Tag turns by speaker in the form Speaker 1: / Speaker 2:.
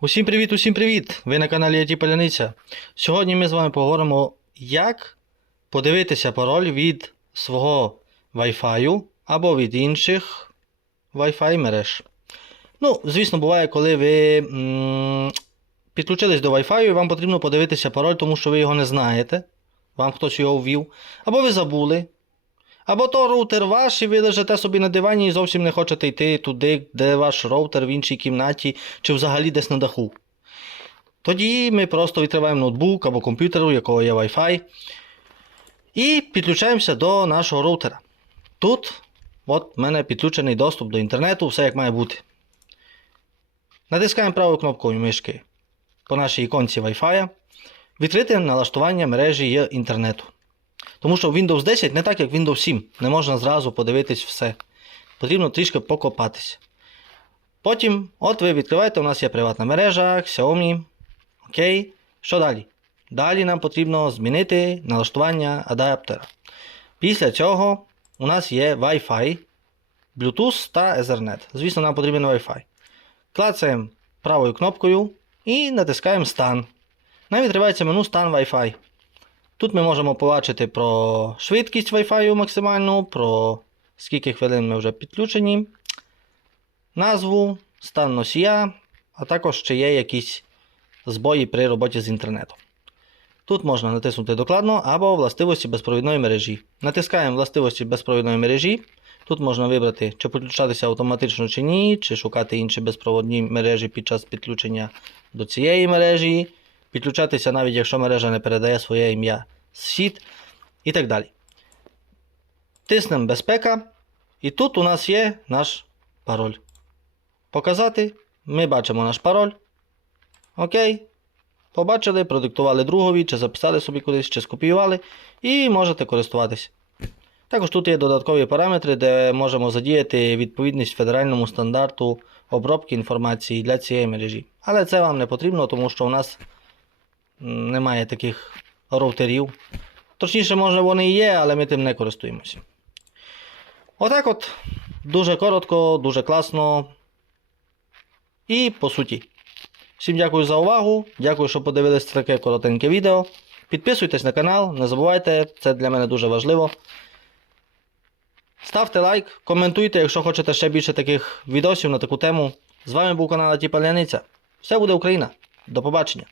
Speaker 1: Усім привіт, усім привіт! Ви на каналі IT Паляниця. Сьогодні ми з вами поговоримо, як подивитися пароль від свого Wi-Fi або від інших Wi-Fi мереж. Ну, звісно, буває, коли ви м- підключились до Wi-Fi і вам потрібно подивитися пароль, тому що ви його не знаєте. Вам хтось його ввів. Або ви забули. Або то роутер ваш, і ви лежите собі на дивані і зовсім не хочете йти туди, де ваш роутер в іншій кімнаті, чи взагалі десь на даху. Тоді ми просто відкриваємо ноутбук або комп'ютер, у якого є Wi-Fi, і підключаємося до нашого роутера. Тут от в мене підключений доступ до інтернету, все як має бути. Натискаємо правою кнопкою мишки по нашій іконці Wi-Fi. Відкрити налаштування мережі інтернету. Тому що Windows 10 не так, як Windows 7. Не можна зразу подивитись все. Потрібно трішки покопатися. Потім, от ви відкриваєте, у нас є приватна мережа, Xiaomi. Окей. Що далі? Далі нам потрібно змінити налаштування адаптера. Після цього у нас є Wi-Fi, Bluetooth та Ethernet. Звісно, нам потрібен Wi-Fi. Клацаємо правою кнопкою і натискаємо стан. Нам відкривається мену стан Wi-Fi. Тут ми можемо побачити про швидкість Wi-Fi максимальну, про скільки хвилин ми вже підключені, назву, стан носія, а також чи є якісь збої при роботі з інтернетом. Тут можна натиснути докладно або властивості безпровідної мережі. Натискаємо властивості безпровідної мережі. Тут можна вибрати, чи підключатися автоматично чи ні, чи шукати інші безпроводні мережі під час підключення до цієї мережі, підключатися навіть якщо мережа не передає своє ім'я сіт і так далі. Тиснемо безпека. І тут у нас є наш пароль. Показати. Ми бачимо наш пароль. Окей. Побачили, продиктували другові, чи записали собі кудись, чи скопіювали, і можете користуватися. Також тут є додаткові параметри, де можемо задіяти відповідність федеральному стандарту обробки інформації для цієї мережі. Але це вам не потрібно, тому що у нас немає таких роутерів. Точніше, може вони і є, але ми тим не користуємося. Отак от. Дуже коротко, дуже класно. І по суті. Всім дякую за увагу. Дякую, що подивились таке коротеньке відео. Підписуйтесь на канал, не забувайте, це для мене дуже важливо. Ставте лайк, коментуйте, якщо хочете ще більше таких відосів на таку тему. З вами був канал Ті Паляниця. Все буде Україна. До побачення.